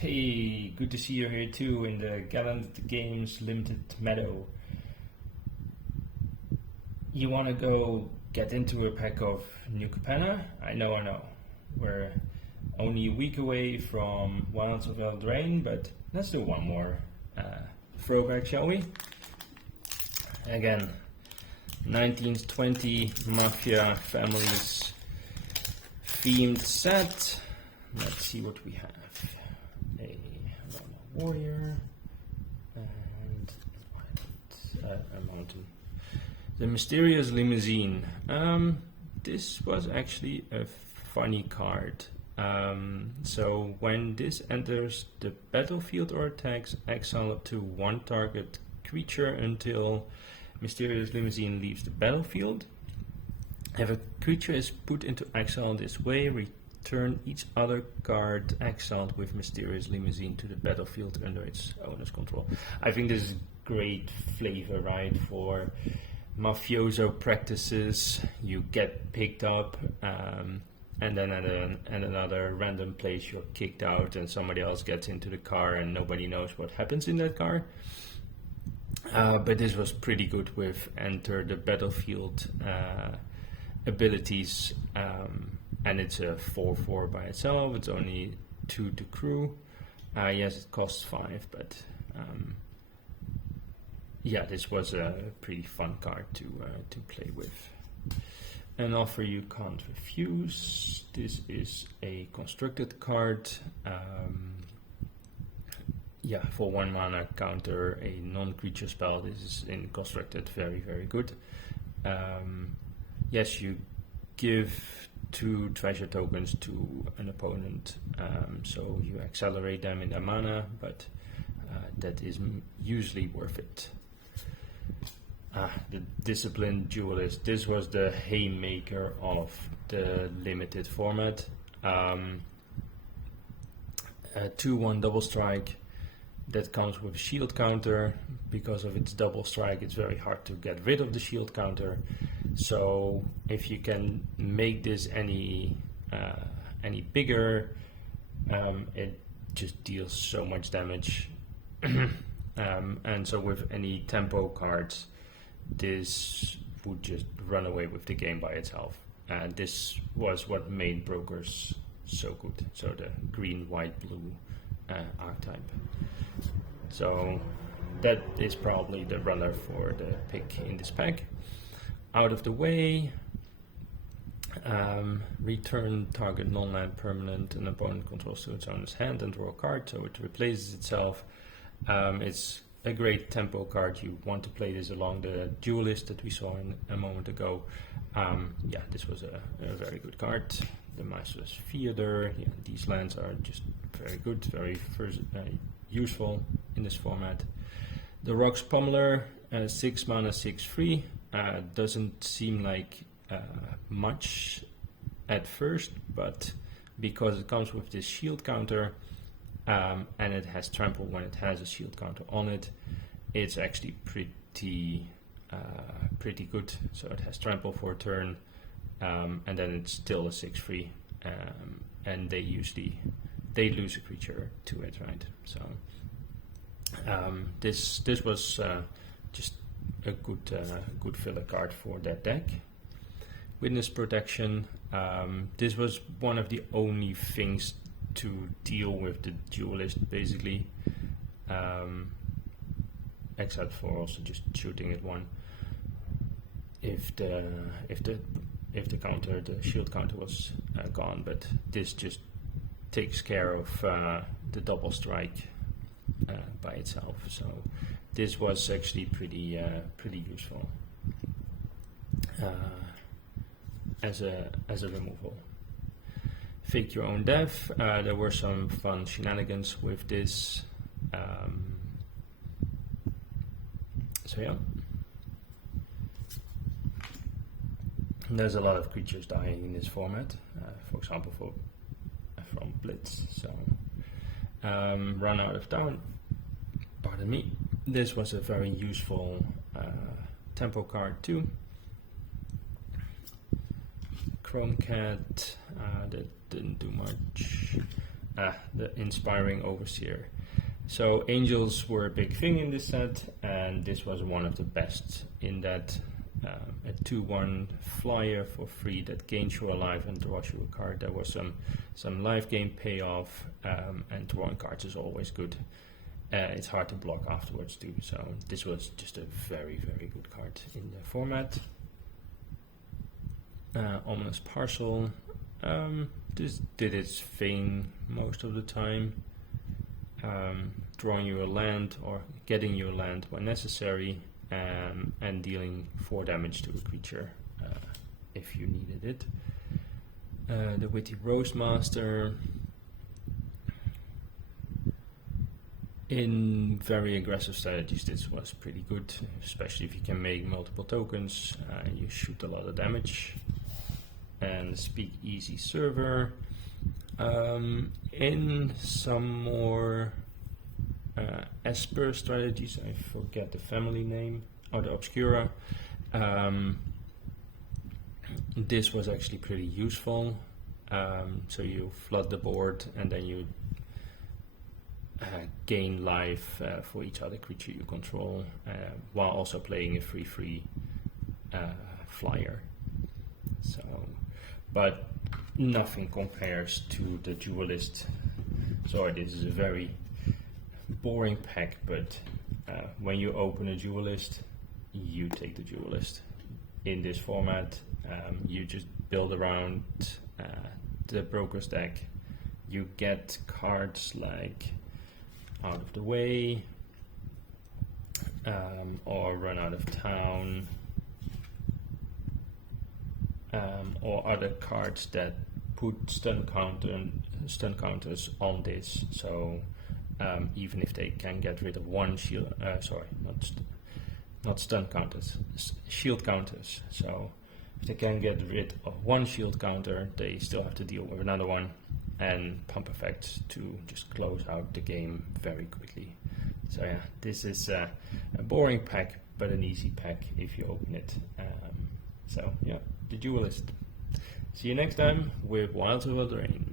Hey, good to see you here too in the Gallant Games Limited Meadow. You want to go get into a pack of New Capenna? I know. We're only a week away from Wilds of Eldraine, but let's do one more throwback, shall we? Again, 1920 Mafia Families themed set. Let's see what we have. A warrior and a mountain. The mysterious limousine. This was actually a funny card. So when this enters the battlefield or attacks, exile up to one target creature until mysterious limousine leaves the battlefield. If a creature is put into exile this way, return each other card exiled with mysterious limousine to the battlefield under its owner's control. I think this is great flavor, right, for mafioso practices. You get picked up, and then at another random place you're kicked out, and somebody else gets into the car, and nobody knows what happens in that car. But this was pretty good with enter the battlefield abilities, and it's a 4/4 by itself. It's only 2 to crew. Yes, it costs 5, but yeah, this was a pretty fun card to play with. An offer you can't refuse. This is a constructed card. Yeah, for 1 mana counter a non-creature spell. This is in constructed very, very good. Yes, you give 2 treasure tokens to an opponent, so you accelerate them in their mana, but that is usually worth it. The Disciplined Duelist. This was the haymaker of the limited format. 2/1 double strike that comes with shield counter. Because of its double strike, it's very hard to get rid of the shield counter. So if you can make this any bigger, it just deals so much damage. And so with any tempo cards, this would just run away with the game by itself. And this was what made Brokers so good. So the green, white, blue archetype. So that is probably the runner for the pick in this pack. Out of the way, return target non-land permanent an opponent controls to its owner's hand and draw a card, so it replaces itself. It's a great tempo card. You want to play this along the duelist that we saw a moment ago. Yeah, this was a very good card. The Master's Theater. Yeah, these lands are just very good, very useful in this format. The Rocks Pummeler, 6 mana, 6/3. Doesn't seem like much at first, but because it comes with this shield counter, and it has trample when it has a shield counter on it, it's actually pretty good. So it has trample for a turn, and then it's still a 6/3, and they lose a creature to it, right? So this was just a good filler card for that deck. Witness Protection. This was one of the only things to deal with the duelist, basically, except for also just shooting at one. If the counter, the shield counter was gone, but this just takes care of the double strike by itself. So this was actually pretty useful as a removal. Fake Your Own Death. There were some fun shenanigans with this. So yeah, there's a lot of creatures dying in this format. For example, from Blitz. So run out of town. Pardon me. This was a very useful tempo card too. Chrome Cat, that didn't do much. the Inspiring Overseer. So angels were a big thing in this set, and this was one of the best in that. A 2/1 flyer for free that gains you a life and draws you a card. There was some live game payoff, and drawing cards is always good. It's hard to block afterwards too, so this was just a very, very good card in the format. Ominous Parcel. This did its thing most of the time. Drawing you a land or getting you a land when necessary, and dealing 4 damage to a creature if you needed it. The Witty Roastmaster. In very aggressive strategies, this was pretty good, especially if you can make multiple tokens. You shoot a lot of damage. And Speak Easy Server. In some more Esper strategies, I forget the family name, or the Obscura. This was actually pretty useful. So you flood the board and then you gain life for each other creature you control, while also playing a free flyer. So, but nothing compares to the Duelist. Sorry, this is a very boring pack, but when you open a Duelist, you take the Duelist. In this format, you just build around the Broker's deck. You get cards like Out of the Way, or Run Out of Town, or other cards that put stun counters on this. So even if they can get rid of one shield, not stun counters, shield counters. So if they can get rid of one shield counter, they still have to deal with another one, and pump effects to just close out the game very quickly. So yeah, this is a boring pack, but an easy pack if you open it. So yeah, the Duelist. See you next time with Wilds of Eldraine.